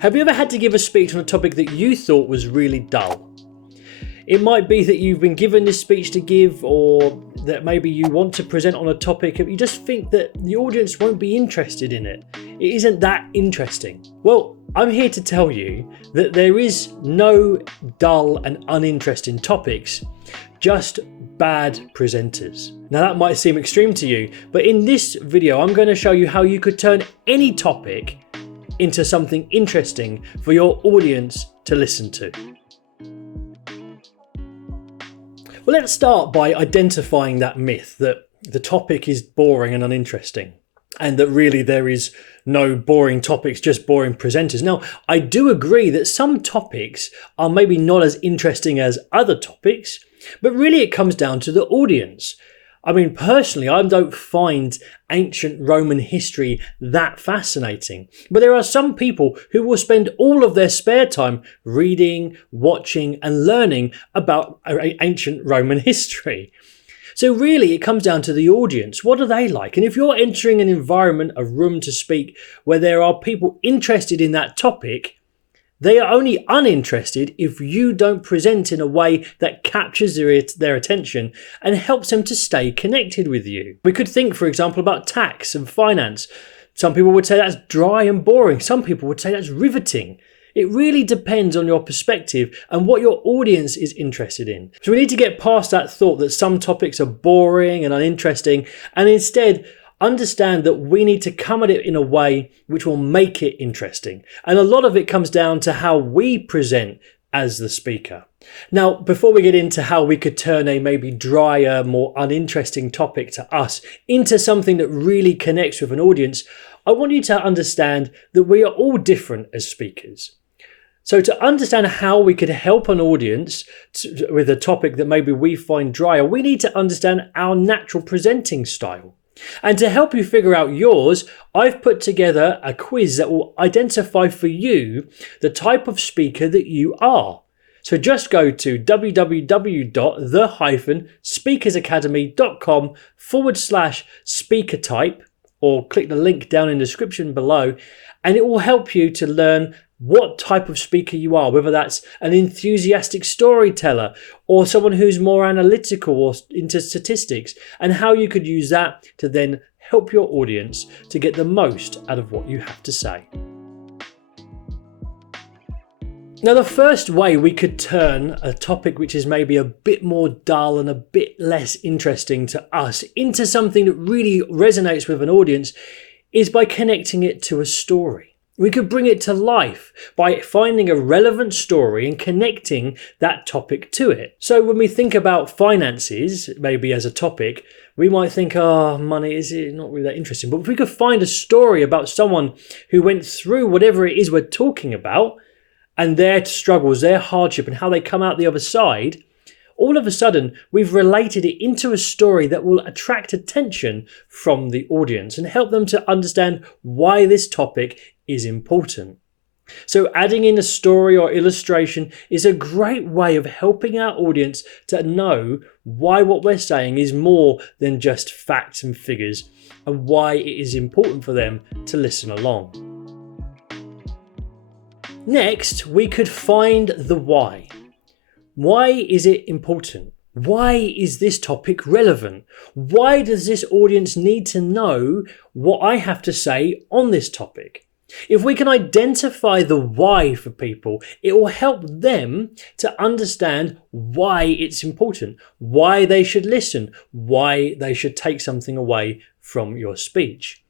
Have you ever had to give a speech on a topic that you thought was really dull? It might be that you've been given this speech to give, or that maybe you want to present on a topic and you just think that the audience won't be interested in it. It isn't that interesting. Well, I'm here to tell you that there is no dull and uninteresting topics, just bad presenters. Now that might seem extreme to you, but in this video I'm going to show you how you could turn any topic into something interesting for your audience to listen to. Well, let's start by identifying that myth that the topic is boring and uninteresting, and that really there is no boring topics, just boring presenters. Now, I do agree that some topics are maybe not as interesting as other topics, but really it comes down to the audience. I mean, personally, I don't find ancient Roman history that fascinating. But there are some people who will spend all of their spare time reading, watching, and learning about ancient Roman history. So really, it comes down to the audience. What are they like? And if you're entering an environment, a room to speak, where there are people interested in that topic, they are only uninterested if you don't present in a way that captures their attention and helps them to stay connected with you. We could think, for example, about tax and finance. Some people would say that's dry and boring. Some people would say that's riveting. It really depends on your perspective and what your audience is interested in. So we need to get past that thought that some topics are boring and uninteresting, and instead understand that we need to come at it in a way which will make it interesting. And a lot of it comes down to how we present as the speaker. Now, before we get into how we could turn a maybe drier, more uninteresting topic to us into something that really connects with an audience, I want you to understand that we are all different as speakers. So to understand how we could help an audience with a topic that maybe we find drier, we need to understand our natural presenting style. And to help you figure out yours, I've put together a quiz that will identify for you the type of speaker that you are. So just go to www.the-speakersacademy.com/speaker type, or click the link down in the description below, and it will help you to learn what type of speaker you are, whether that's an enthusiastic storyteller or someone who's more analytical or into statistics, and how you could use that to then help your audience to get the most out of what you have to say. Now, the first way we could turn a topic which is maybe a bit more dull and a bit less interesting to us into something that really resonates with an audience is by connecting it to a story. We could bring it to life by finding a relevant story and connecting that topic to it. So when we think about finances, maybe as a topic, we might think, money is not really that interesting. But if we could find a story about someone who went through whatever it is we're talking about, and their struggles, their hardship, and how they come out the other side, all of a sudden we've related it into a story that will attract attention from the audience and help them to understand why this topic is important. So adding in a story or illustration is a great way of helping our audience to know why what we're saying is more than just facts and figures, and why it is important for them to listen along. Next, we could find the why. Why is it important? Why is this topic relevant? Why does this audience need to know what I have to say on this topic? If we can identify the why for people, it will help them to understand why it's important, why they should listen, why they should take something away from your speech.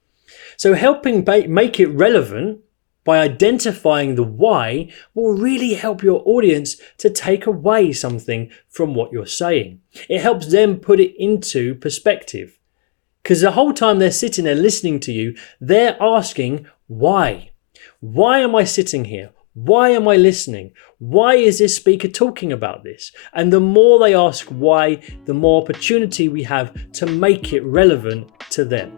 So helping make it relevant by identifying the why will really help your audience to take away something from what you're saying. It helps them put it into perspective. Because the whole time they're sitting there listening to you, they're asking, why? Why am I sitting here? Why am I listening? Why is this speaker talking about this? And the more they ask why, the more opportunity we have to make it relevant to them.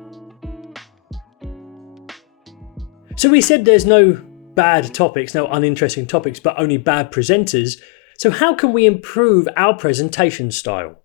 So we said there's no bad topics, no uninteresting topics, but only bad presenters. So how can we improve our presentation style?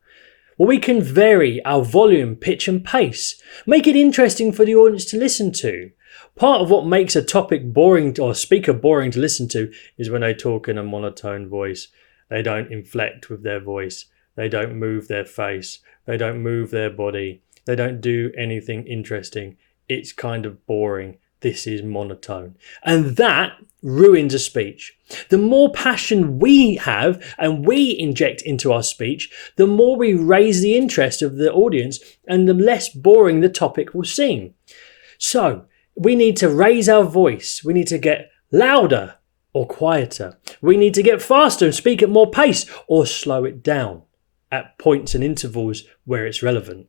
Well, we can vary our volume, pitch and pace. Make it interesting for the audience to listen to. Part of what makes a topic boring or a speaker boring to listen to is when they talk in a monotone voice. They don't inflect with their voice. They don't move their face. They don't move their body. They don't do anything interesting. It's kind of boring. This is monotone. And that ruins a speech. The more passion we have and we inject into our speech, the more we raise the interest of the audience and the less boring the topic will seem. So we need to raise our voice. We need to get louder or quieter. We need to get faster and speak at more pace or slow it down at points and intervals where it's relevant.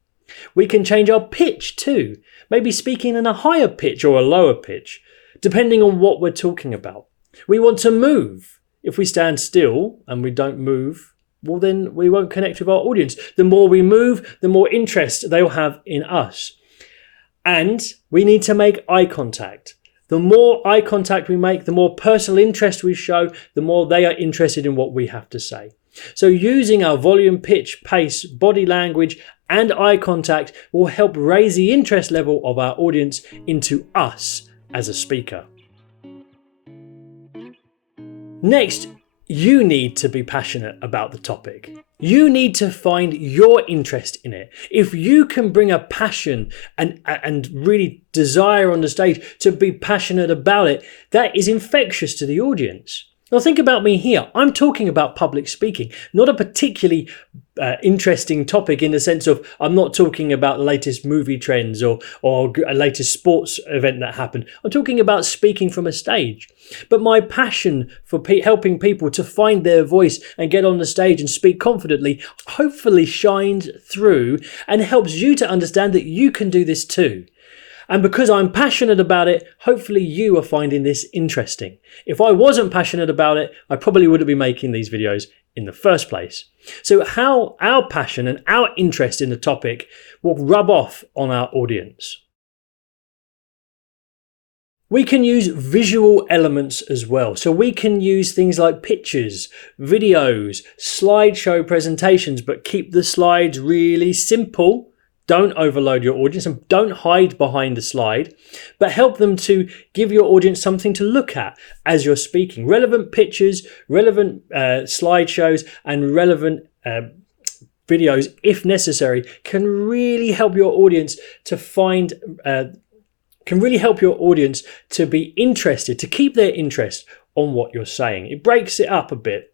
We can change our pitch too, maybe speaking in a higher pitch or a lower pitch, depending on what we're talking about. We want to move. If we stand still and we don't move, well, then we won't connect with our audience. The more we move, the more interest they'll have in us. And we need to make eye contact. The more eye contact we make, the more personal interest we show, the more they are interested in what we have to say. So using our volume, pitch, pace, body language, and eye contact will help raise the interest level of our audience into us as a speaker. Next, you need to be passionate about the topic. You need to find your interest in it. If you can bring a passion and really desire on the stage to be passionate about it, that is infectious to the audience. Now think about me here. I'm talking about public speaking, not a particularly interesting topic in the sense of I'm not talking about the latest movie trends or a latest sports event that happened. I'm talking about speaking from a stage. But my passion for helping people to find their voice and get on the stage and speak confidently hopefully shines through and helps you to understand that you can do this too. And because I'm passionate about it, hopefully you are finding this interesting. If I wasn't passionate about it, I probably wouldn't be making these videos in the first place. So how our passion and our interest in the topic will rub off on our audience. We can use visual elements as well. So we can use things like pictures, videos, slideshow presentations, but keep the slides really simple. Don't overload your audience and don't hide behind the slide, but help them to give your audience something to look at as you're speaking. Relevant pictures, relevant slideshows, and relevant videos, if necessary, can really help your audience to to be interested, to keep their interest on what you're saying. It breaks it up a bit,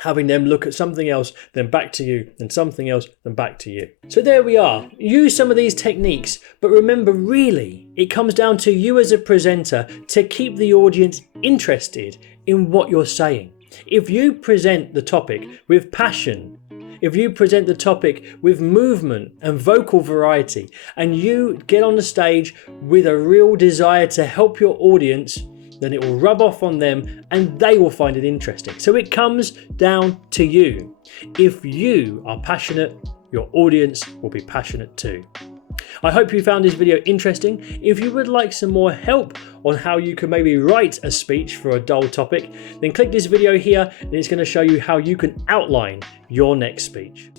having them look at something else, then back to you, then something else, then back to you. So there we are. Use some of these techniques, but remember, really, it comes down to you as a presenter to keep the audience interested in what you're saying. If you present the topic with passion, if you present the topic with movement and vocal variety, and you get on the stage with a real desire to help your audience, then it will rub off on them and they will find it interesting. So it comes down to you. If you are passionate, your audience will be passionate too. I hope you found this video interesting. If you would like some more help on how you can maybe write a speech for a dull topic, then click this video here and it's going to show you how you can outline your next speech.